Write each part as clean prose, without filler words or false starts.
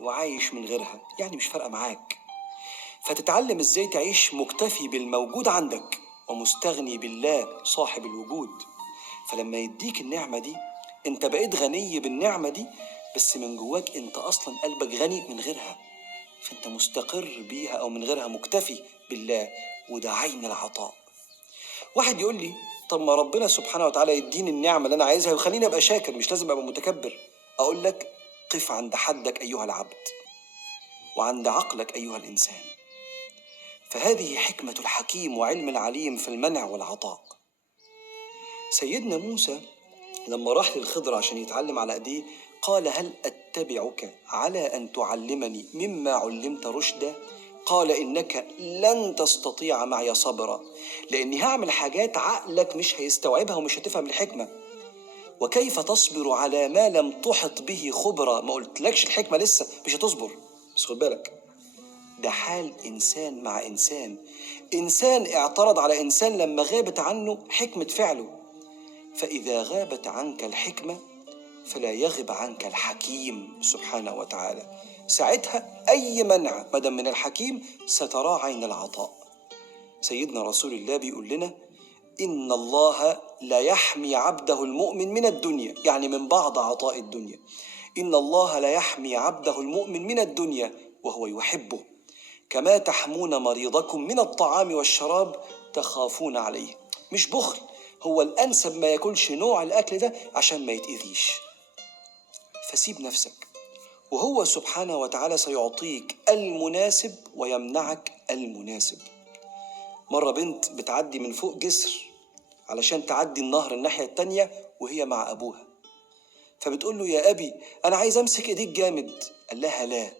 وعايش من غيرها، يعني مش فارقة معاك. فتتعلم ازاي تعيش مكتفي بالموجود عندك ومستغني بالله صاحب الوجود. فلما يديك النعمة دي انت بقيت غني بالنعمة دي، بس من جواك انت اصلا قلبك غني من غيرها، فانت مستقر بيها او من غيرها مكتفي بالله، وده عين العطاء. واحد يقول لي طب ما ربنا سبحانه وتعالى يديني النعمة اللي انا عايزها ويخليني ابقى شاكر، مش لازم ابقى متكبر. اقول لك قف عند حدك ايها العبد، وعند عقلك ايها الانسان. فهذه حكمة الحكيم وعلم العليم في المنع والعطاء. سيدنا موسى لما راح للخضر عشان يتعلم على ايديه قال هل اتبعك على ان تعلمني مما علمت رشدا؟ قال انك لن تستطيع معي صبرا، لاني هعمل حاجات عقلك مش هيستوعبها ومش هتفهم الحكمة. وكيف تصبر على ما لم تحط به خبرا؟ ما قلتلكش الحكمة لسه، مش هتصبر. بس خد بالك، ده حال إنسان مع إنسان. إنسان اعترض على إنسان لما غابت عنه حكمة فعله. فإذا غابت عنك الحكمة فلا يغب عنك الحكيم سبحانه وتعالى. ساعتها أي منع مدام من الحكيم سترى عين العطاء. سيدنا رسول الله بيقول لنا إن الله لا يحمي عبده المؤمن من الدنيا، يعني من بعض عطاء الدنيا. إن الله لا يحمي عبده المؤمن من الدنيا وهو يحبه، كما تحمون مريضكم من الطعام والشراب تخافون عليه. مش بخل، هو الأنسب ما ياكلش نوع الأكل ده عشان ما يتأذيش. فسيب نفسك، وهو سبحانه وتعالى سيعطيك المناسب ويمنعك المناسب. مرة بنت بتعدي من فوق جسر علشان تعدي النهر الناحية التانية وهي مع أبوها، فبتقول له يا أبي أنا عايز أمسك إيديك جامد. قال لها لا،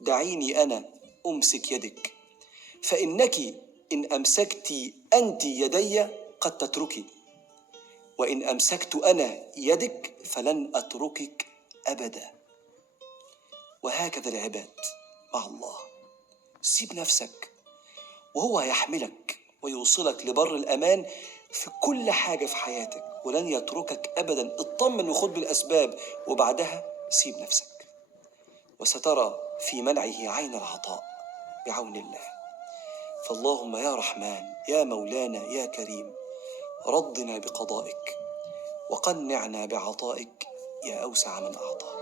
دعيني أنا أمسك يدك، فإنك إن أمسكت أنت يدي قد تتركي، وإن أمسكت أنا يدك فلن أتركك أبدا. وهكذا العباد مع الله. سيب نفسك وهو هيحملك ويوصلك لبر الأمان في كل حاجة في حياتك، ولن يتركك أبدا. اطمن وخد بالأسباب، وبعدها سيب نفسك، وسترى في منعه عين العطاء بعون الله. فاللهم يا رحمن يا مولانا يا كريم، رضنا بقضائك وقنعنا بعطائك يا أوسع من أعطى.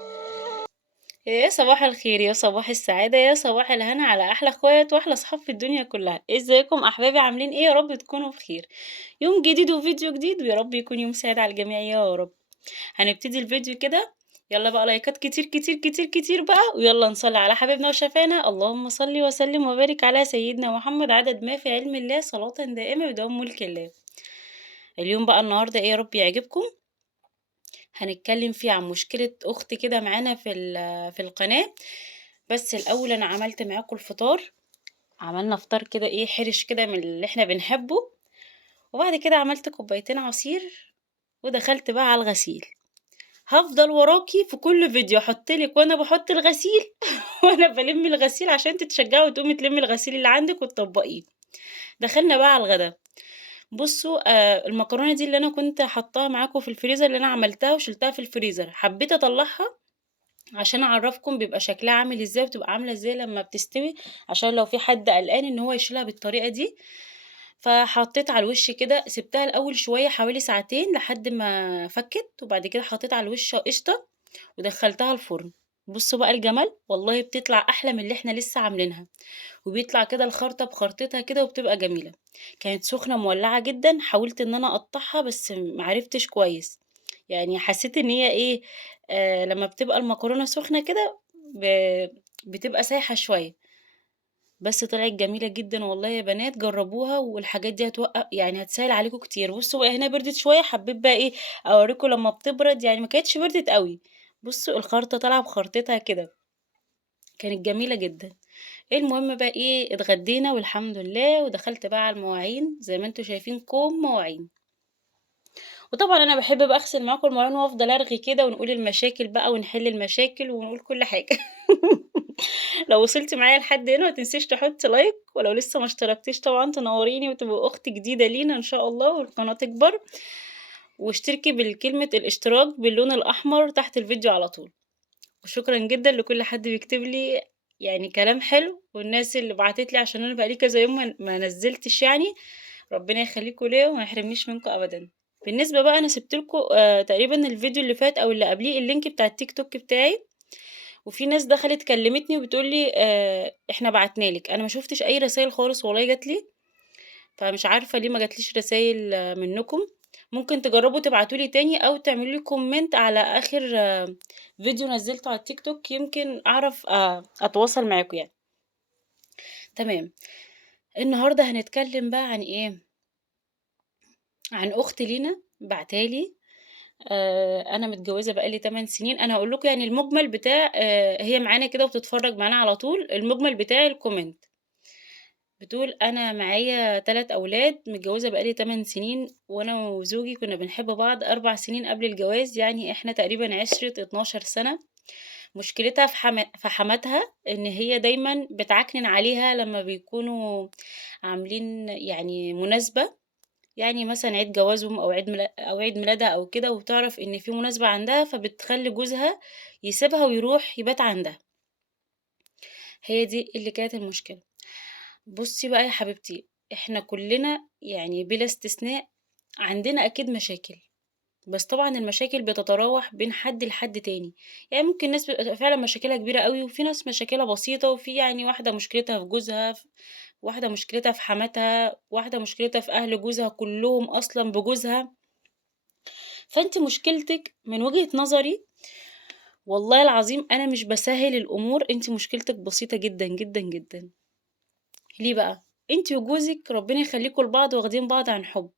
يا صباح الخير، يا صباح السعادة، يا صباح الهنا على أحلى اخوات وأحلى صحاب في الدنيا كلها. ازيكم أحبابي؟ عاملين ايه؟ يا رب تكونوا بخير. يوم جديد وفيديو جديد، ويا رب يكون يوم سعيد على الجميع يا رب. هنبتدي الفيديو كده. يلا بقى لايكات كتير كتير كتير كتير بقى، ويلا نصلي على حبيبنا وشفانا. اللهم صل وسلم وبارك على سيدنا محمد عدد ما في علم الله، صلاة دائمة بدوام ملك الله. اليوم بقى النهارده ايه؟ يا رب يعجبكم. هنتكلم فيه عن مشكلة أخت كده معانا في القناة. بس الأول أنا عملت معاكم الفطار. عملنا فطار كده ايه، حرش كده من اللي احنا بنحبه. وبعد كده عملت كوبايتين عصير، ودخلت بقى على الغسيل. هفضل وراكي في كل فيديو احطلك وانا بحط الغسيل وانا بلم الغسيل عشان تتشجعي وتقومي تلمي الغسيل اللي عندك وتطبقيه. دخلنا بقى على الغدا. بصوا، المكرونه دي اللي انا كنت حطاها معاكم في الفريزر، اللي انا عملتها وشلتها في الفريزر، حبيت اطلعها عشان اعرفكم بيبقى شكلها عامل ازاي وبتبقى عامله ازاي لما بتستوي، عشان لو في حد قلقان ان هو يشيلها بالطريقه دي. فحطيت على الوش كده، سبتها الاول شويه حوالي ساعتين لحد ما فكت، وبعد كده حطيت على الوش قشطه ودخلتها الفرن. بصوا بقى الجمال، والله بتطلع احلى من اللي احنا لسه عاملينها، وبيطلع كده الخرطه بخرطتها كده وبتبقى جميله. كانت سخنه مولعه جدا، حاولت ان انا اقطعها بس معرفتش كويس. يعني حسيت إن هي إيه، لمّا بتبقى المكرونة سخنة كده ب بتبقى سايحة شوية. بس طلعت جميلة جدًا والله يا بنات، جرّبوها والحاجات دي يعني هتسهِّل عليكم كتير. بُصّوا بقى هنا بردت شوية، حبيت بقى إيه، أورّيكم لمّا بتبرد، يعني ما كانتش بردت أوي. بُصّوا الخرطة طالعة بخرطتها كده، كانت جميلة جدًا. المهم بقى إيه، اتغدينا والحمد لله، ودخلت بقى على المواعين زي ما أنتم شايفين كوم مواعين. وطبعًا أنا باحب بقى أغسل معاكم المواعين وأفضل أرغي كده ونقول المشاكل بقى ونحل المشاكل ونقول كل حاجة. لو وصلتِ معايا لحد هنا ما تنسيش تحطّي لايك، ولو لسه ما اشتركتيش طبعًا تنوريني وتبقي أخت جديدة لينا إن شاء الله والقناة تكبر، واشتركي بالكلمة الاشتراك باللون الأحمر تحت الفيديو على طول، وشكرًا جدًا لكل حد بيكتب لي يعني كلام حلو، والناس اللي بعتت لي عشان أنا بقى لي كذا يوم ما نزّلتش يعني، ربنا يخليكم ليّا وما يحرمنيش منكم أبدًا. بالنسبة بقى أنا سِبت لكم تقريبًا الفيديو اللي فات أو اللي قبليه الlink بتاع التيك توك بتاعي، وفي ناس دخلت كلمتني وبتقول لي إحنا بعتنا لِك، أنا ما شُفتش أي رسايل خالص والله جات لي، فمش عارفة ليه ما جاتليش رسايل منكم. ممكن تجربوا تبعتوا لي تاني أو تعملوا لي comment على آخر فيديو نزّلته على التيك توك يمكن أعرف أتواصل معاكم يعني. تمام، النهارده هنتكلم بقى عن إيه، عن أخت لينا باعتة لي. أنا متجوزة بقى لي 8 سنين، أنا هاقول لكم يعني المُجمل بتاع هي معانا كده وبتتفرج معانا على طول، المُجمل بتاع الكومنت. بتقول: "أنا معايا 3 أولاد، متجوزة بقى لي 8 سنين، وأنا وزوجي كنا بنحب بعض 4 سنين قبل الجواز، يعني إحنا تقريبًا عِشرة 12 سنة. مشكلتها في حماتها إن هي دايمًا بتعكنن عليها لمّا بيكونوا عاملين يعني مناسبة، يعني مثلًا عيد جوازهم أو عيد ميلادها أو كده، وتعرف إن في مناسبة عندها، فبتخلّي جوزها يسيبها ويروح يبات عندها." هي دي اللي كانت المشكلة. بُصّي بقى يا حبيبتي، إحنا كُلّنا يعني بلا استثناء عندنا أكيد مشاكل، بس طبعًا المشاكل بتتراوح بين حد لحد تاني، يعني ممكن ناس بتبقى فعلًا مشاكلها كبيرة أوي، وفي ناس مشاكلها بسيطة، وفي يعني واحدة مشكلتها في جوزها، واحدة مشكلتها في حماتها، واحدة مشكلتها في أهل جوزها كلّهم أصلًا بجوزها. فأنتِ مشكلتِك من وجهة نظري والله العظيم أنا مش باسهّل الأمور، أنتِ مشكلتِك بسيطة جدًا، جدًا، جدًا. ليه بقى؟ أنتِ وجوزِك ربنا يخلّيكم لبعض واخدين بعض عن حُب،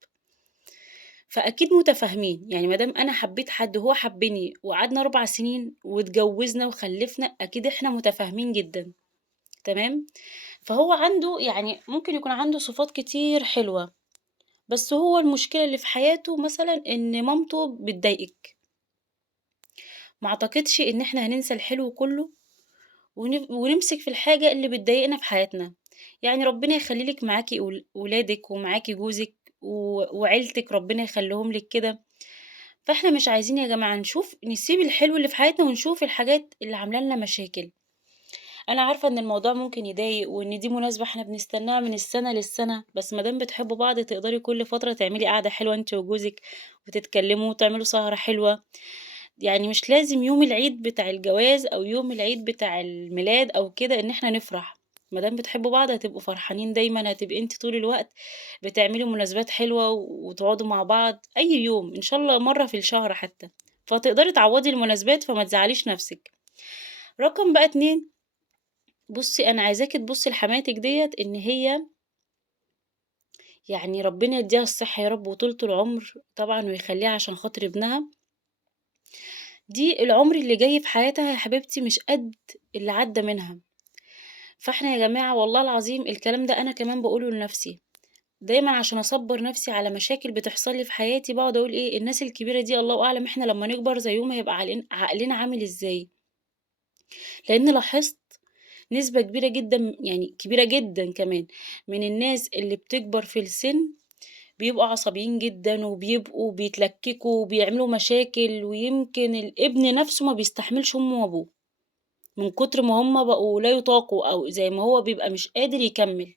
فأكيد متفاهمين، يعني ما دام أنا حبيت حد وهو حبّني وقعدنا 4 سنين واتجوّزنا وخلّفنا، أكيد إحنا متفاهمين جدًا، تمام؟ فهو عنده يعني ممكن يكون عنده صفات كتير حلوة، بس هو المشكلة اللي في حياته مثلًا إن مامته بتضايقِك. ما أعتقدش إن إحنا هننسى الحلو كُلّه ونمسك في الحاجة اللي بتضايقنا في حياتنا. يعني ربنا يخلّي لِك معاكِ ولادِك ومعاكِ جوزِك وعيلتِك ربنا يخلّيهم لِك كده. فإحنا مش عايزين يا جماعة نسيب الحلو اللي في حياتنا ونشوف الحاجات اللي عاملة لنا مشاكل. أنا عارفة إن الموضوع ممكن يضايق وإن دي مناسبة إحنا بنستناها من السنة للسنة، بس ما دام بتحبوا بعض تقدري كل فترة تعملي قعدة حلوة أنتِ وجوزِك وتتكلموا وتعملوا سهرة حلوة. يعني مش لازم يوم العيد بتاع الجواز أو يوم العيد بتاع الميلاد أو كده إن إحنا نفرح، ما دام بتحبوا بعض هتبقوا فرحانين دايمًا، هتبقي أنتِ طول الوقت بتعملي مناسبات حلوة وتقعدوا مع بعض أي يوم، إن شاء الله مرة في الشهر حتى، فتقدري تعوضي المناسبات فما تزعليش نفسِك. رقم بقى 2، بُصّي أنا عايزاكِ تبُصّي لحماتِك ديّة إن هي يعني ربنا يديها الصحة يا رب وطولة العمر طبعًا ويخلّيها عشان خاطر ابنها. دي العمر اللي جاي في حياتها يا حبيبتي مش قد اللي عدّى منها. فإحنا يا جماعة والله العظيم الكلام ده أنا كمان باقوله لنفسي، دايمًا عشان أصبّر نفسي على مشاكل بتحصل لي في حياتي باقعد أقول إيه، الناس الكبيرة دي الله أعلم إحنا لمّا نكبر زيّهم هيبقى عقلنا عامل إزاي. لإن لاحظت نسبة كبيرة جدًا يعني كبيرة جدًا كمان من الناس اللي بتكبر في السِن بيبقوا عصبيين جدًا وبيبقوا بيتلككوا وبيعملوا مشاكل، ويمكن الابن نفسه ما بيستحملش أمه وأبوه. من كتر ما هُم بقوا لا يطاقوا أو زي ما هو بيبقى مش قادر يكمّل،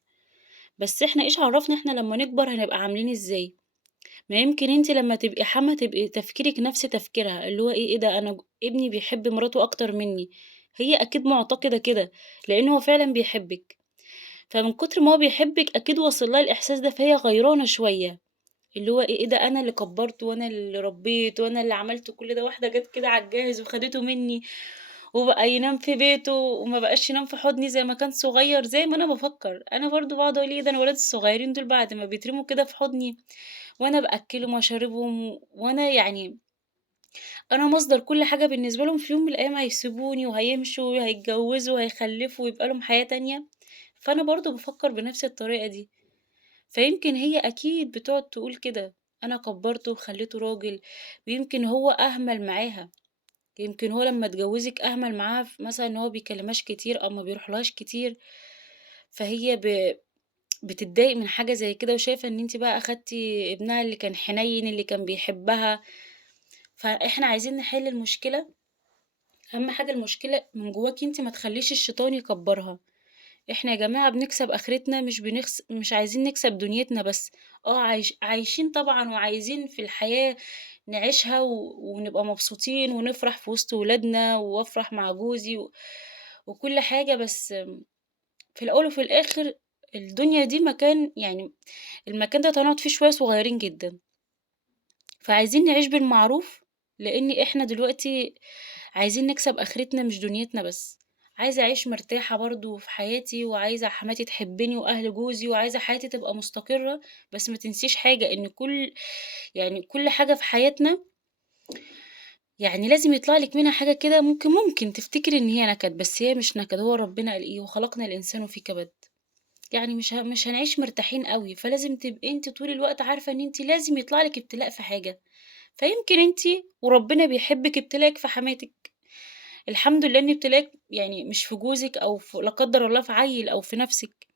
بس إحنا إيش عرّفنا إحنا لمّا نكبر هنبقى عاملين إزاي؟ ما يمكن أنتِ لمّا تبقي حَمَاة تبقي تفكيرِك نفس تفكيرها، اللي هو إيه ده أنا ابني بيحب مراته أكتر منّي، هي أكيد معتقدة كده، لإن هو فعلًا بيحبِّك، فمن كتر ما هو بيحبِّك أكيد واصل لها الإحساس ده فهي غيرانة شوية، اللي هو إيه ده أنا اللي كبّرته وأنا اللي ربّيت وأنا اللي عملت كل ده، واحدة جات كده على الجاهز وخدته منّي. وبقى ينام في بيته وما بقاش ينام في حضني زي ما كان صغير، زي ما أنا بافكّر، أنا برضه باقعد أقول إيه ده أنا ولادي الصغيّرين دول بعد ما بيترموا كده في حضني وأنا بأكّلهم واشرّبهم وأنا يعني أنا مصدر كل حاجة بالنسبة لهم، في يوم من الأيام هيسيبوني وهيمشوا وهيتجوّزوا وهيخلّفوا ويبقى لهم حياة تانية، فأنا برضه بافكّر بنفس الطريقة دي، فيمكن هي أكيد بتقعد تقول كده، أنا كبّرته وخلّيته راجل، ويمكن هو أهمل معاها. يمكن هو لمّا اتجوّزِك أهمل معاها في مثلًا إن هو بيكلمهاش كتير أو ما بيروحلهاش كتير، فهي بتتضايق من حاجة زي كده وشايفة إن أنتِ بقى أخدتِ ابنها اللي كان حنيّن، اللي كان بيحبها، فإحنا عايزين نحل المشكلة أهم حاجة المشكلة من جواكِ أنتِ ما تخلّيش الشيطان يكبّرها. إحنا يا جماعة بنكسب آخرتنا مش عايزين نكسب دنيتنا بس. عايشين طبعًا وعايزين في الحياة نعيشها ونبقى مبسوطين ونفرح في وسط ولادنا وأفرح مع جوزي وكل حاجة، بس في الأول وفي الآخر الدنيا دي مكان، يعني المكان ده هنقعد فيه شوية صغيّرين جدًا. فعايزين نعيش بالمعروف، لإن إحنا دلوقتي عايزين نكسب آخرتنا مش دنيتنا بس. عايزة أعيش مرتاحة برضه في حياتي، وعايزة حماتي تحبني وأهل جوزي، وعايزة حياتي تبقى مستقرة، بس ما تنسيش حاجة إن كل حاجة في حياتنا يعني لازم يطلع لِك منها حاجة كده ممكن تفتكري إن هي نكد، بس هي مش نكد. هو ربنا قال إيه: "وخلقنا الإنسان في كبد." يعني مش هنعيش مرتاحين أوي، فلازم تبقي أنتِ طول الوقت عارفة إن أنتِ لازم يطلع لِك ابتلاء في حاجة. فيمكن أنتِ وربنا بيحبِّك ابتلاءِك في حماتِك. الحمد لله إن ابتلاءِك يعني مش في جوزِك أو لا قدّر الله في عيّل أو في نَفْسِك.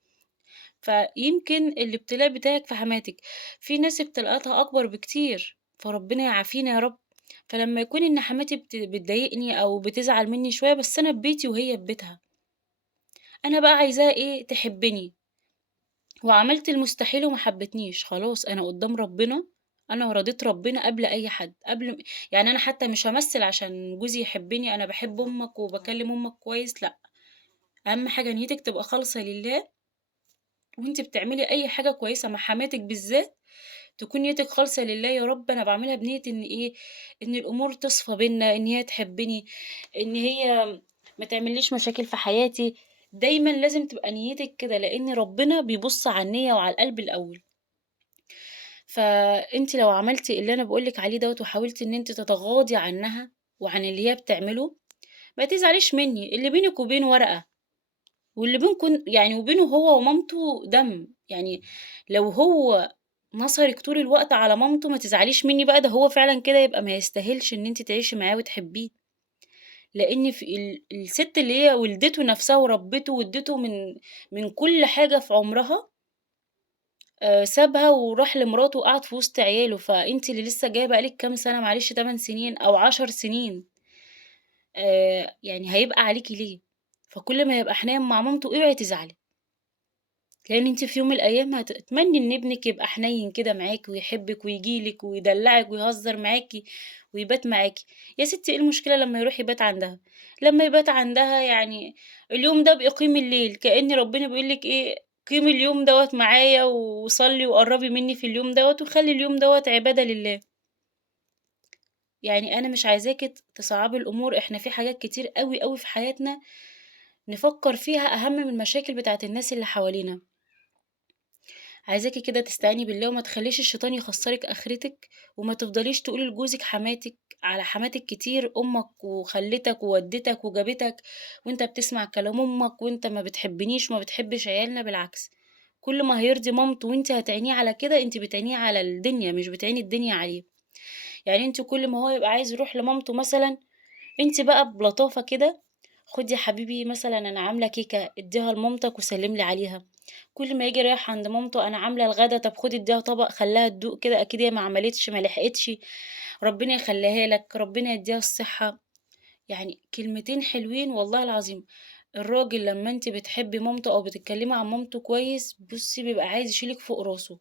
فيمكن الابتلاء بتاعِك في حماتِك. في ناس ابتلاءاتها أكبر بكتير، فربنا يعافينا يا رب. فلمّا يكون إن حماتي بتضايقني أو بتزعل منّي شوية، بس أنا في بيتي وهي في بيتها، أنا بقى عايزاها إيه، تحبّني. وعملت المستحيل وما حبّتنيش، خلاص أنا قدّام ربنا، أنا ورضيت ربنا قبل أي حد، قبل يعني أنا حتى مش هامثّل عشان جوزي يحبّني، أنا باحب أمك وباكلّم أمك كويس، لأ. أهم حاجة نيّتِك تبقى خالصة لله، وأنتِ بتعملي أي حاجة كويسة مع حماتِك بالذات، تكون نيّتِك خالصة لله. يا رب أنا باعملها بنيّة إن إيه، إن الأمور تصفى بيننا، إن هي تحبّني، إن هي ما تعملّيش مشاكل في حياتي. دايمًا لازم تبقى نيّتِك كده، لإن ربنا بيبُص على النيّة وعلى القلب الأول. فأنتِ لو عملتِ اللي أنا باقول لِك عليه دوّة وحاولتِ إن أنتِ تتغاضي عنها وعن اللي هي بتعمله، ما تزعليش منّي. اللي بينِك وبينه ورقة، واللي بينكم يعني وبينه هو ومامته دم. يعني لو هو نصرِك طول الوقت على مامته ما تزعليش منّي بقى، ده هو فعلًا كده يبقى ما يستاهلش إن أنتِ تعيشي معاه وتحبيه. لإن في الست اللي هي ولدته نفسها وربِّته وادّته من كل حاجة في عمرها، سابها وراح لمراته وقعد في وسط عياله. فأنتِ اللي لسه جاية بقى لِك كام سنة، معلش 8 سنين أو 10 سنين، يعني هيبقى عليكِ ليه؟ فكل ما يبقى حنيّن مع مامته اوعي تزعلي، لإن أنتِ في يوم من الأيام هتتمني إن ابنِك يبقى حنيّن كده معاكِ ويحبِّك وييجي لِك ويدلّعِك ويهزر معاكِ ويبات معاكِ. يا ستي إيه المشكلة لمّا يروح يبات عندها؟ لمّا يبات عندها يعني اليوم ده ابقي قيمي الليل، كأن ربنا بيقول لِك إيه، قيمي اليوم دوّة معايا وصلّي وقرّبي منّي في اليوم دوّة وخلّي اليوم دوّة عبادة لله. يعني أنا مش عايزاكِ تصعّبي الأمور. إحنا في حاجات كتير أوي، أوي في حياتنا نفكّر فيها أهَم من المشاكل بتاعة الناس اللي حوالينا. عايزاكِ كده تستعيني بالله وما تخلّيش الشيطان يخسّرِك آخرتِك، وما تفضليش تقولي لجوزِك على حماتِك كتير، أمك وخلّتك وودّتك وجابتك، وأنت بتسمع كلام أمك وأنت ما بتحبنيش وما بتحبش عيالنا. بالعكس، كل ما هيرضي مامته وأنتِ هتعينيه على كده، أنتِ بتعينيه على الدنيا مش بتعيني الدنيا عليه. يعني أنتِ كل ما هو يبقى عايز يروح لمامته مثلًا، أنتِ بقى بلطافة كده، خُدي يا حبيبي مثلًا أنا عاملة كيكة، ادّيها لمامتك وسلِّم لي عليها. كل ما ييجي رايح عند مامته أنا عاملة الغدا، طب خدي ادّيها طبق خلّيها تدوق كده، أكيد هي ما عملتش ما لحقتش، ربنا يخلّيها لك، ربنا يدّيها الصحة. يعني كلمتين حلوين والله العظيم. الراجل لمّا أنتِ بتحبي مامته أو بتتكلمي عن مامته كويس، بُصّي بيبقى عايز يشيلِك فوق راسه.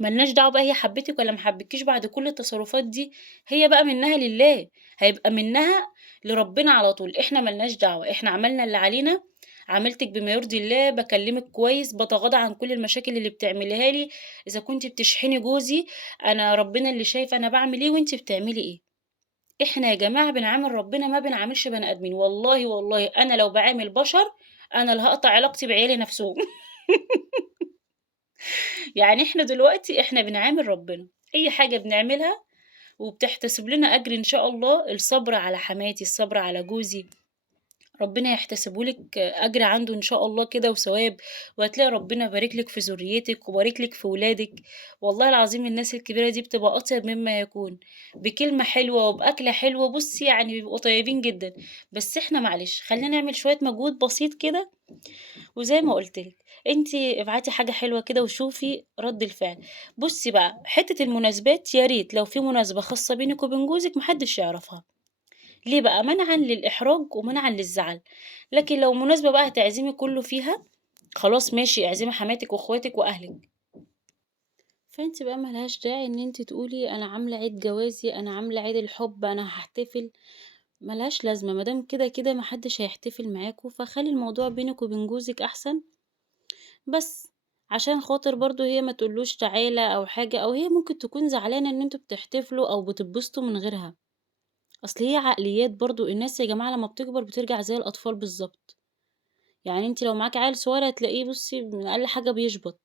ما لناش دعوة بقى هي حبِّتِك والّا ما حبِّتكيش بعد كل التصرفات دي، هي بقى منّها لله، هيبقى منّها لربنا على طول. إحنا ما لناش دعوة، إحنا عملنا اللي علينا، عاملتِك بما يرضي الله، باكلّمِك كويس، باتغاضى عن كل المشاكل اللي بتعمليها لي. إذا كنتِ بتشحني جوزي، أنا ربنا اللي شايف أنا باعمل إيه وأنتِ بتعملي إيه. إحنا يا جماعة بنعامل ربنا ما بنعاملش بني آدمين. والله، والله أنا لو باعامل بشر، أنا اللي هاقطع علاقتي بعيالي نَفْسهم. يعني إحنا دلوقتي إحنا بنعامل ربنا، أي حاجة بنعملها وبتحتسب لنا أجر إن شاء الله. الصبر على حماتي، الصبر على جوزي، ربنا يحتسبه لِك أجر عنده إن شاء الله كده وثواب، وهتلاقي ربنا بارك لِك في ذريتِك وبارك لِك في ولادِك. والله العظيم الناس الكبيرة دي بتبقى أطيب مما يكون، بكلمة حلوة وبأكلة حلوة بُصّي يعني بيبقوا طيبين جدًا. بس إحنا معلش خلّينا نعمل شوية مجهود بسيط كده، وزي ما قُلت لِك، أنتِ ابعتي حاجة حلوة كده وشوفي رَد الفعل. بُصّي بقى، حتّة المناسبات يا ريت لو في مناسبة خاصة بينِك وبين جوزِك ما حدّش يعرفها، ليه بقى؟ منعًا للإحراج ومنعًا للزعل. لكن لو مناسبة بقى هتعزمي كُلّه فيها، خلاص ماشي اعزمي حماتِك وأخواتِك وأهلِك. فأنتِ بقى ما لهاش داعي إن أنتِ تقولي أنا عاملة عيد جوازي، أنا عاملة عيد الحب، أنا هاحتفل. ما لهاش لازمة، ما دام كده ما حدش هيحتفل معاكم، فخلّي الموضوع بينِك وبين جوزِك أحسن. بس عشان خاطر برضه هي ما تقولوش تعالَ أو حاجة، أو هي ممكن تكون زعلانة إن أنتم بتحتفلوا أو بتتبسطوا من غيرها. أصل هي عقليات برضه، الناس يا جماعة لمّا بتكبر بترجع زي الأطفال بالضبط. يعني أنتِ لو معاكِ عيل صغير هتلاقيه بُصّي من أقل حاجة بيشبط.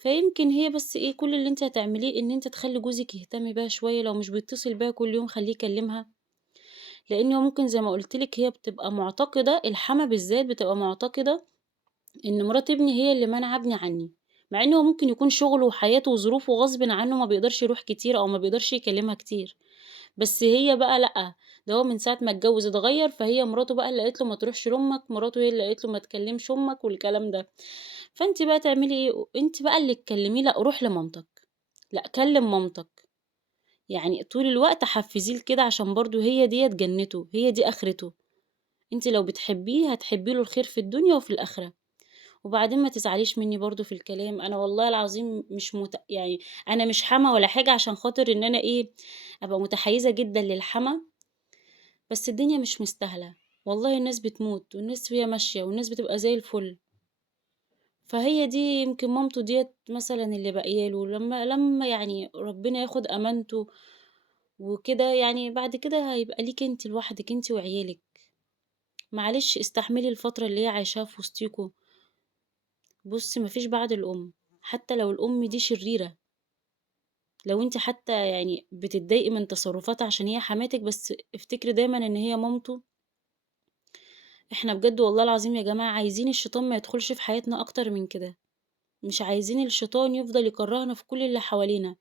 فيمكن هي بس إيه، كل اللي أنتِ هتعمليه إن أنتِ تخلّي جوزِك يهتم بيها شوية، لو مش بيتصل بيها كل يوم خلّيه يكلمها. لإن هو ممكن زي ما قُلت لِك هي بتبقى معتقدة، الحَمَاة بالذات بتبقى معتقدة إن مرات ابني هي اللي مانعة ابني عني، مع إن هو ممكن يكون شغله وحياته وظروفه غصبٍ عنه ما بيقدرش يروح كتير أو ما بيقدرش يكلمها كتير. بس هي بقى لأ، ده هو من ساعة ما اتجوز اتغيّر، فهي مراته بقى اللي قالت له ما تروحش لأمك، مراته هي اللي قالت له ما تكلمش أمك والكلام ده. فأنتِ بقى تعملي إيه، أنتِ بقى اللي تكلميه، لأ روح لمامتك، لأ كلم مامتك. يعني طول الوقت حفّزيه لكده عشان برضه هي ديّة جنته، هي دي آخرته. أنتِ لو بتحبيه هتحبي له الخير في الدنيا وفي الآخرة. وبعدين ما تزعليش منّي برضه في الكلام، أنا والله العظيم مش يعني أنا مش حَمَا ولا حاجة عشان خاطر إن أنا إيه، أبقى متحيّزة جدًا للحَمَا. بس الدنيا مش مستاهلة، والله الناس بتموت والناس وهي ماشية والناس بتبقى زي الفل. فهي دي يمكن مامته ديّة مثلًا اللي باقية له، لمّا يعني ربنا ياخد أمانته وكده، يعني بعد كده هيبقى ليكِ أنتِ لوحدِك أنتِ وعيالِك. معلش استحملي الفترة اللي هي عايشاها في وسطيكم. بُصّي ما فيش بعد الأم، حتى لو الأم دي شريرة، لو أنتِ حتى يعني بتتضايقي من تصرفاتها عشان هي حماتِك، بس افتكري دايمًا إن هي مامته. إحنا بجد والله العظيم يا جماعة عايزين الشيطان ما يدخلش في حياتنا أكتر من كده، مش عايزين الشيطان يفضل يكرهنا في كل اللي حوالينا.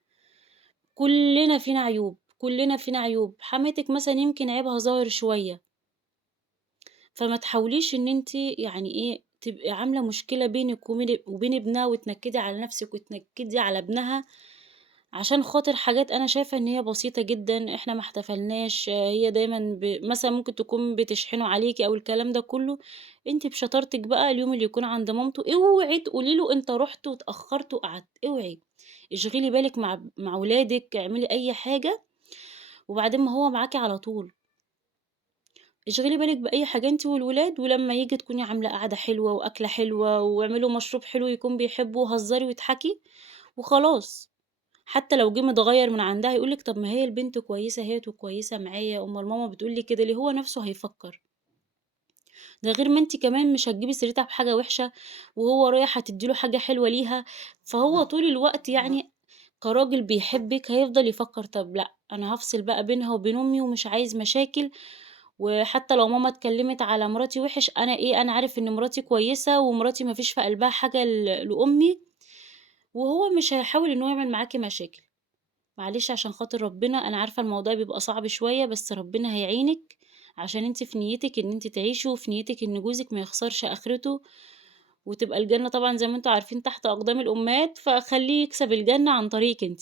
كلنا فينا عيوب، كلنا فينا عيوب، حماتِك مثلًا يمكن عيبها ظاهر شوية، فما تحاوليش إن أنتِ يعني إيه، تبقي عاملة مشكلة بينِك وبين ابنها وتنكدي على نفسِك وتنكدي على ابنها، عشان خاطر حاجات أنا شايفة إن هي بسيطة جدًا، إحنا ما احتفلناش، هي دايمًا مثلًا ممكن تكون بتشحنوا عليكِ أو الكلام ده كله. أنتِ بشطارتِك بقى اليوم اللي يكون عند مامته اوعي تقولي له أنت رُحت واتأخرت وقعدت، اوعي. اشغلي بالِك مع ولادِك، اعملي أي حاجة، وبعدين ما هو معاكِ على طول. اشغلي بالِك بأي حاجة أنتِ والولاد، ولمّا ييجي تكوني عاملة قعدة حلوة وأكلة حلوة واعملوا مشروب حلو يكون بيحبه وهزري واضحكي وخلاص. حتى لو جه متغيّر من عندها يقول لِك طب ما هي البنت كويسة أهيّة وكويسة معايا، أُمّال ماما بتقول لي كده ليه؟ هو نَفْسه هيفكّر. ده غير ما أنتِ كمان مش هتجيبي سيرتها بحاجة وِحشة، وهو رايح هتدّي له حاجة حلوة ليها. فهو طول الوقت يعني كراجل بيحبِّك هيفضل يفكّر طب لأ، أنا هافصل بقى بينها وبين أمي ومش عايز مشاكل. وحتى لو ماما اتكلمت على مراتي وِحِش، أنا إيه، أنا عارف إن مراتي كويسة ومراتي ما فيش في قلبها حاجة لأمي. وهو مش هيحاول إن هو يعمل معاكِ مشاكل. معلش عشان خاطر ربنا، أنا عارفة الموضوع بيبقى صعب شوية، بس ربنا هيعينِك عشان أنتِ في نيتِك إن أنتِ تعيشي، وفي نيتِك إن جوزِك ما يخسرش آخرته، وتبقى الجنة طبعًا زي ما أنتم عارفين تحت أقدام الأمهات، فخلّيه يكسب الجنة عن طريقِك أنتِ.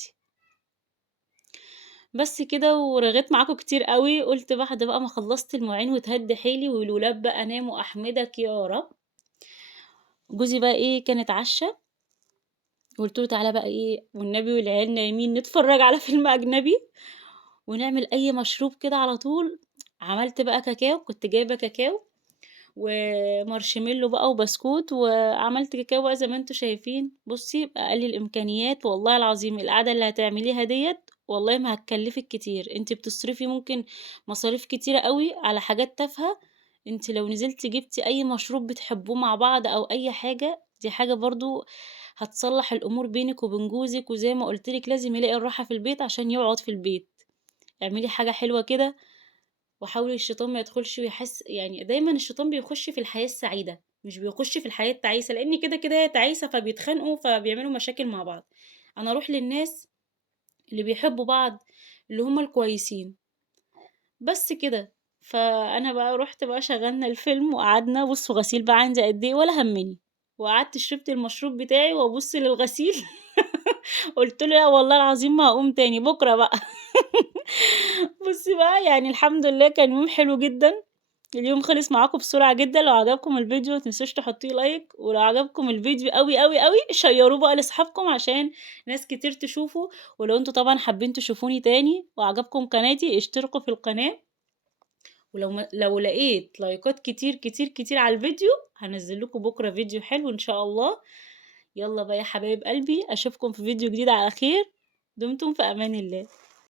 بس كده ورغيت معاكم كتير أوي، قُلت بعد بقى ما خلّصت المواعين وتهدّي حيلي والولاد بقى ناموا أحمدك يا رب. جوزي بقى إيه، كان اتعشّى، وقُلت له: "تعالَ بقى إيه والنبي والعيال نايمين نتفرّج على فيلم أجنبي ونعمل أي مشروب كده على طول." عملت بقى كاكاو، كنت جايبة كاكاو ومارشميلو بقى وبسكوت، وعملت كاكاو بقى زي ما أنتم شايفين. بُصّي، بأقل الإمكانيات والله العظيم القعدة اللي هتعمليها ديّة والله ما هتكلّفِك كتير. أنتِ بتصرفي ممكن مصاريف كتيرة أوي على حاجات تافهة. أنتِ لو نزلتِ جبتِ أي مشروب بتحبوه مع بعض أو أي حاجة، دي حاجة برضه هتصلّح الأمور بينِك وبين جوزِك، وزي ما قُلت لِك لازم يلاقي الراحة في البيت عشان يقعد في البيت. اعملي حاجة حلوة كده، وحاولي الشيطان ما يدخلش يعني دايمًا الشيطان بيخش في الحياة السعيدة، مش بيخش في الحياة التعيسة، لإن كده هي تعيسة فبيتخانقوا فبيعملوا مشاكل مع بعض. أنا أروح للناس اللي بيحبوا بعض، اللي هُم الكويسين، بس كده. فأنا بقى رُحت بقى شغّلنا الفيلم وقعدنا، بُصّوا غسيل بقى عندي قد إيه ولا هَمِّني، وقعدت شربت المشروب بتاعي وأبُص للغسيل. قُلت له: "لأ والله العظيم ما هاقوم تاني، بُكرة بقى." بُصّي بقى يعني الحمد لله كان يوم حلو جدًا، اليوم خلص معاكم بسرعة جدًا، لو عجبكم الفيديو ما تنسوش تحطّوا لي لايك، ولو عجبكم الفيديو أوي، أوي، أوي شيّروه بقى لأصحابكم عشان ناس كتير تشوفه، ولو أنتم طبعًا حابين تشوفوني تاني وعجبكم قناتي اشتركوا في القناة، لو لقيت لايكات كتير، كتير، كتير على الفيديو هانزّل لكم بكرة فيديو حلو إن شاء الله. يالّا بقى يا حبايب قلبي أشوفكم في فيديو جديد على خير، دمتم في أمان الله.